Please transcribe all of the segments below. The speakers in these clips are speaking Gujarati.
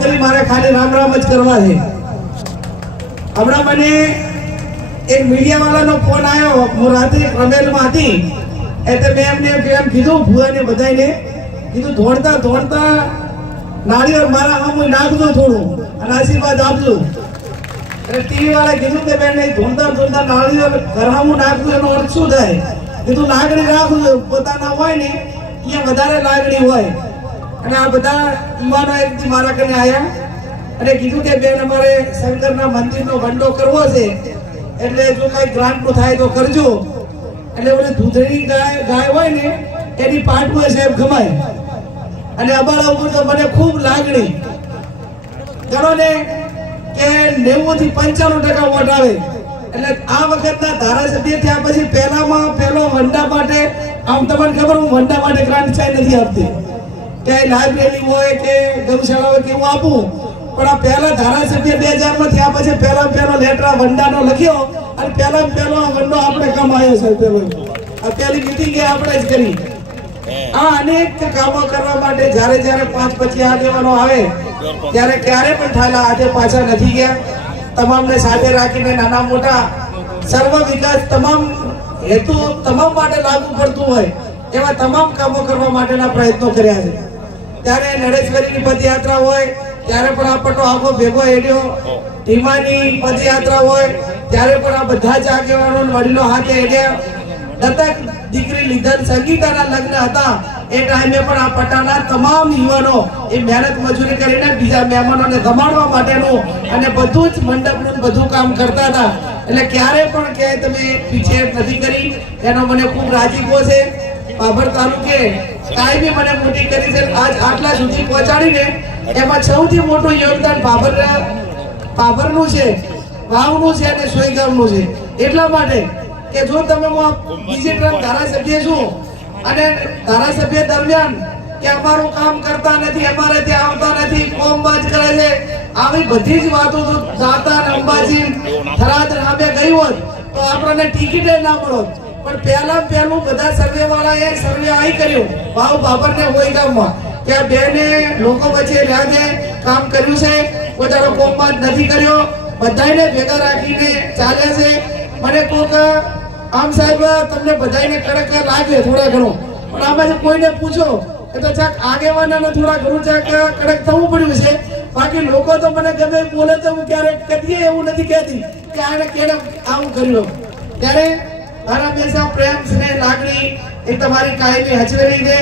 मारे खाली राम राम ज करवा है। हमणा मने एक मीडिया वाला नो फोन आयो, हूँ रात्रि रमेल में थी એટલે મેં એમને એમ કીધું ભુવાને બધાને કીધું ધોળતા ધોળતા નાળિયેર મારા આમ નાખજો થોડું અને આશીર્વાદ આપજો। એટલે ટીવી વાળા કીધું કે બેન ધોળતા ધોળતા નાળિયેર ઘરમાં નાખજો એનો અર્થ શું થાય? કીધું લાગણી રાખજો, પોતાના હોય ને એ વધારે લાગણી હોય। અને આ બધા યુવાનો એક મારા કને આવ્યા અને કીધું કે બેન અમારે શંકરના મંદિરનો વંડો કરવો છે, એટલે જો કઈ ગ્રાન્ટ નું થાય તો કરજો। એટલે ઓલી દૂધની ગાય હોય ને એની પાટમાં સાહેબ ગમાય અને અબાળા ઉપર તો મને ખૂબ લાગણી કરો ને કે 90 થી 95% વોટ આવે। એટલે આ વખતના ધારાસભ્ય થયા પછી પહેલો વંડા માટે આમ તમને ખબર હું વંડા માટે ગ્રાન્ટ ચાઈ નથી આપતી કે લાઇબ્રેરી હોય કે ગૌશાળા હોય કે હું આપું, પણ આ પહેલા ધારાસભ્ય 2000 માં થયા પછી પહેલો લેટર વંડાનો લખ્યો અને પહેલો વંડો આપણે કમાયો છે। આ પહેલી મીટિંગ આપણે જ કરી। આ અનેક કામો કરવા માટે જ્યારે 5-25 આગેવાનો આવે ત્યારે ક્યારે પણ ઠાલા આજે પાછા નથી ગયા। તમામને સાથે રાખીને નાના મોટા સર્વ વિકાસ તમામ હેતુ તમામ માટે લાગુ પડતું હોય એવા તમામ કામો કરવા માટેના પ્રયત્નો કર્યા છે। ત્યારે નરેશવરીની પદયાત્રા હોય ત્યારે પણ આ પટો આખો ભેગો હેડ્યો, ધીમાની પદયાત્રા હોય ત્યારે પણ આ બધા જ આગેવાનો વડીલો હાથે હેડ્યા। દત્તક દીકરી લીધેલ સંગીતાના લગ્ન હતા એ ટાઈમે પણ આ પટાના તમામ યુવાનો એ મહેનત મજૂરી કરીને બીજા મહેમાનોને જમાડવા માટેનું અને બધું જ મંડપનું બધું કામ કરતા હતા। એટલે ક્યારે પણ કે તમે પીછેહટ નથી કરી, એનો મને ખૂબ રાજીપો છે। બાબર તાલુકે કાયમી મને મોટી કરી છે, આજ આટલા સુધી પહોંચાડીને એમાં સૌથી મોટું યોગદાન બાબરનું છે, વાવનું છે અને સોયગામનું છે। એટલા માટે કે જો તમે બીજી ટ્રમ ધારાસભ્ય છું અને ધારાસભ્ય દરમિયાન કે અમારું કામ કરતા નથી, અમારે ત્યાં આવતા નથી, કોમબાજ કરે છે, આવી બધી જ વાતો તો દાતા અને અંબાજી થરાદ નામે ગઈ હોત તો આપણને ટિકિટે ના મળોત। પણ પહેલું બધા સર્વે વાળાએ સર્વે આઈ કર્યું ભાવ બાબરને હોય ગામમાં કે આ બેને લોકો વચ્ચે રહ્યા છે, કામ કર્યું છે, પોતાનો કોમબાજ નથી કર્યો, બધાને ભેગા રાખીને ચાલે છે। મને કોક આમ સાહેબ તમને બધાને કડક લાગે થોડા ઘણો, પણ આમાં કોઈને પૂછો કે તો ચાક આગેવાનાને થોડા ઘણું ચાક કડક થવું પડ્યું છે। બાકી લોકો તો મને ગમે બોલે તો હું ક્યારેક કદીએ એવું નથી કહેતી કે આને કેને આવું કર્યું। ત્યારે મારા બેસા પ્રેમ સ્નેહ લાગણી એ તમારી કાયમી હચવેલી છે।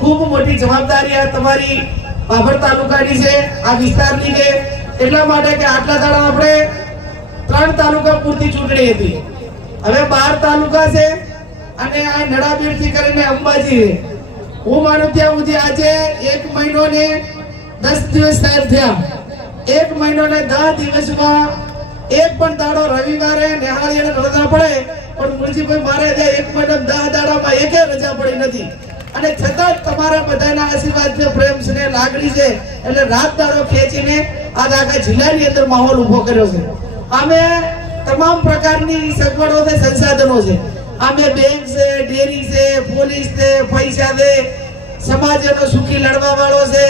ખૂબ મોટી જવાબદારી આ તમારી બાબર તાલુકાની છે, આ વિસ્તારની છે। એટલા માટે કે આટલા દાડા આપણે 3 તાલુકા પૂરતી ચૂંટણી હતી, હવે 12 તાલુકા છે અને આ નડાબીડ થી કરીને અંબાજી છે। હું માનું ત્યાં સુધી આજે 1 મહિનો ને 10 દિવસ સાહેબ થયા, 1 મહિનો ને 10 દિવસમાં એક પણ દાડો રવિવારે નિહાળી રજા પડે પણ મુરજીભાઈ મારે ત્યાં 1 મહિનો 10 દાડામાં એકે રજા પડી નથી। અને છતાં તમારા બધાના આશીર્વાદ છે, પ્રેમ છે, લાગણી છે એટલે રાત દાડો ખેંચીને આખા જિલ્લાની અંદર માહોલ ઉભો કર્યો છે। અમે તમામ પ્રકારની સગવડો છે, સંસાધનો છે, અમે બેંક છે, ડેરી છે, પોલીસ છે, પૈસા છે, સમાજનો સુખી લડવા વાળો છે।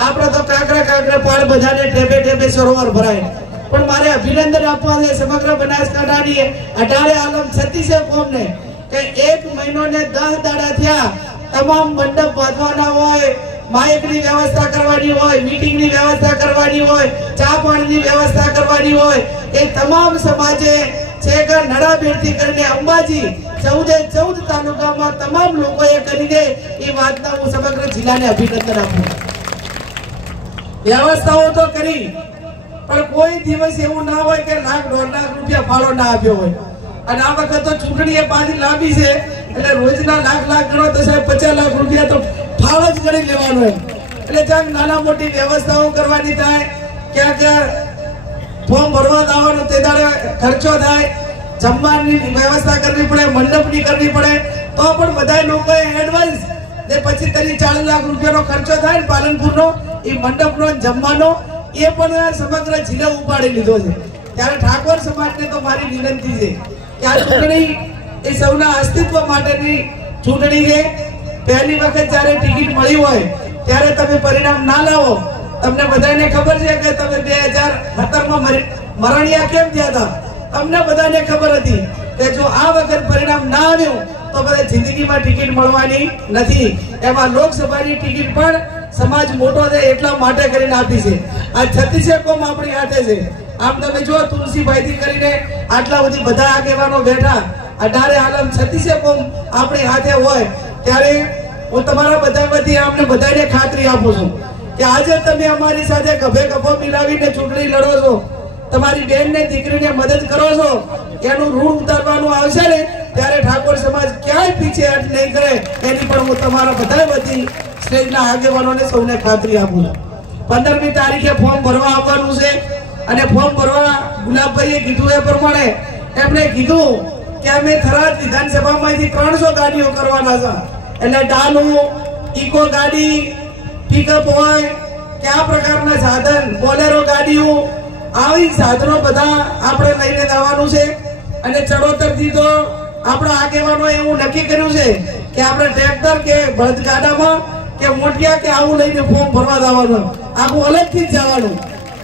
આપણે તો કાંકરા પાડ બધાને ટેબે સરોવર ભરાય। પણ મારે અભિનંદન આપવા છે સમગ્ર બનાસકાંઠાની 18 આલમ 36 કોમને કે 1 મહિનો ને 10 દાડા થયા, તમામ મંડપ બાંધવાના હોય, માઇકની વ્યવસ્થા કરવાની હોય, મીટિંગની વ્યવસ્થા કરવાની હોય, ચા પાણીની વ્યવસ્થા કરવાની હોય, એ તમામ સમાજે છે કે નડાબેડથી કરીને અંબાજી 14 તાલુકામાં તમામ લોકોએ કરીને એ વાતના હું સમગ્ર જિલ્લાને અભિનંદન આપું। વ્યવસ્થાઓ તો કરી પણ કોઈ દિવસ એવું ના હોય કે $1.5 લાખ રૂપિયા ફાળો ના આપ્યો હોય। અને આ વખત તો ચૂંટણી એ પાછી લાંબી છે એટલે રોજના લાખ ગણો તો સાહેબ 50 લાખ રૂપિયા તો ફાળો જ કરી લેવાનો હોય। એટલે ક્યાંક નાના મોટી વ્યવસ્થાઓ કરવાની થાય, ક્યાંક ફોર્મ ભરવા આવવાનો તે દાડે ખર્ચો થાય, જમવાની વ્યવસ્થા કરવી પડે, મંડપની કરવી પડે, તો પણ બધા લોકોએ એડવાન્સ જે 25-40 લાખ રૂપિયાનો ખર્ચો થાય ને પાલનપુરનો એ મંડપનો જમવાનો એ પણ સમગ્ર જિલ્લો ઉપાડી લીધો છે। ત્યારે ઠાકોર સમાજને તો મારી વિનંતી છે કે આ ચૂંટણી એ સૌના અસ્તિત્વ માટેની ચૂંટણી છે। પહેલી વખત જ્યારે ટિકિટ મળી હોય ત્યારે તમે પરિણામ ના લાવો તમને બધાને ખબર છે કે તમે 2017 માં મરણિયા કેમ થયા હતા? તમને બધાને ખબર હતી કે જો આ વખત પરિણામ ના આવ્યું તો બધા જિંદગીમાં ટિકિટ મળવાની નથી. એમાં લોકસભાની ટિકિટ પણ સમાજ મોટો છે એટલા માટે કરીને આપી છે. આ 36 કોમ આપણી હાથે છે. આમ તમે જો તુલસીભાઈ થી કરીને આટલા બધી બધા આગેવાનો બેઠા, 18 આલમ 36 કોમ આપણી હાથે હોય ત્યારે હું તમારા બધા વતી આમને બધાને ખાતરી આપું છું કે આજે તમે અમારી સાથે ખભે ખભો મિલાવીને ચૂંટણી લડો છો, તમારી બેન ને દીકરીને મદદ કરો છો, એનું ઋણ ઉતારવાનું આવશે ને ત્યારે ઠાકોર સમાજ ક્યાંય પીછેહટ નહીં કરે એની પણ હું તમારા બધા વતી સ્ટેજના આગેવાનોને સૌને ખાતરી આપું છું. 15મી તારીખે ફોર્મ ભરવા આવવાનું છે અને ફોર્મ ભરવા ગુલાબભાઈએ કીધું એ પ્રમાણે એમણે કીધું કે અમે થરાદ વિધાનસભામાંથી 300 ગાડીઓ કરવાના છે. એટલે ડાલુ, ઇકો ગાડી, પિકઅપ હોય કે આ પ્રકારના સાધન, બોલેરો ગાડીઓ, આવી સાધનો બધા આપણે લઈને જવાનું છે. અને ચડોતરથી તો આપણા આગેવાનો એવું નક્કી કર્યું છે કે આપણે ટ્રેક્ટર કે બળદગાડામાં કે મોટિયા કે આવું લઈને ફોર્મ ભરવા જવાનું, આખું અલગથી જ જવાનું.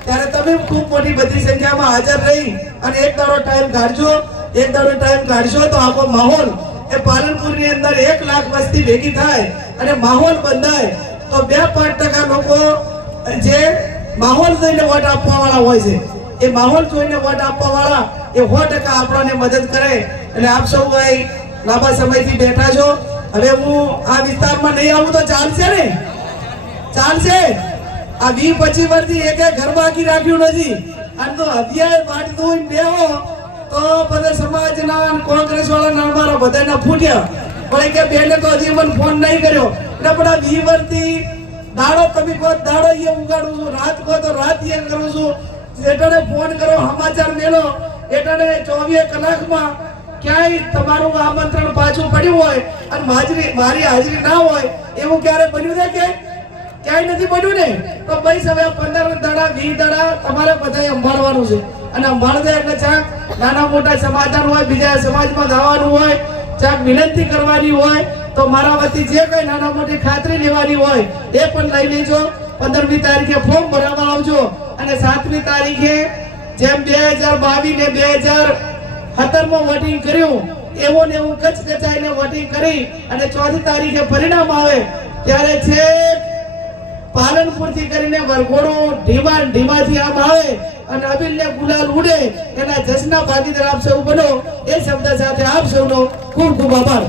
ત્યારે તમે ખૂબ મોટી બધી સંખ્યામાં હાજર રહી અને એક દાડો ટાઈમ કાઢજો. એક દાડો ટાઈમ કાઢશો તો આખો માહોલ એ પાલનપુરની અંદર 1 લાખ વસ્તી ભેગી થાય અને માહોલ બંધાય તો 2-5% લોકો જે માહોલ જોઈને વોટ આપવા વાળા હોય છે એ માહોલ જોઈને વોટ આપવા વાળા એ 100% આપણને મદદ કરે. એટલે આપ સૌ ભાઈ લાંબા સમયથી બેઠા છો. હવે હું આ વિસ્તારમાં નહીં આવું તો ચાલશે ને? ચાલશે? આ 20-25 વર્ષથી એક ઘર બાકી રાખ્યું નથી અને તો હથિયાર પાડી દઉં બેહો તો બધા સમાજના કોંગ્રેસ વાળા અમારા બધાના ફૂટ્યા. પણ કે બેને તો હજી મને ફોન નહીં કર્યો. એટલે પણ આ 20 વર્ષથી દાડો તમે કહો દાડો એ ઉગાડું છું, રાત કહો તો રાત એ કરું છું. એટલે ફોન કરો, સમાચાર મેળો, એટલે 24 કલાકમાં ક્યાંય તમારું આમંત્રણ પાછું પડ્યું હોય અને મારી હાજરી ના હોય એવું ક્યારે બન્યું છે કે ક્યાંય નથી પડ્યું ને? તો બસ હવે 15 દાડા 20 દાડા તમારે બધાએ સંભાળવાનું છે. અને સંભાળશે એટલે ચાક નાના મોટા સમાધાન હોય, બીજા સમાજમાં જવાનું હોય, ચાક વિનંતી કરવાની હોય તો મારા વતી જે કઈ નાના મોટી ખાતરી લેવાની હોય એ પણ લઈ લેજો. 15મી તારીખે ફોર્મ ભરવા આવજો અને 7મી તારીખે જેમ 2022 ને 2017માં વોટિંગ કર્યું એવું ને એવું કચકચાઈને વોટિંગ કરી અને 4મી તારીખે પરિણામ આવે ત્યારે છે પાલનપુર થી કરીને વરઘોડો ઢીમાથી આમ આવે અને અબીલને ગુલાલ ઉડે એના જશના ભાગીદાર આપ સૌ બનો એ શબ્દ સાથે આપ સૌનો ખૂબ ખૂબ આભાર.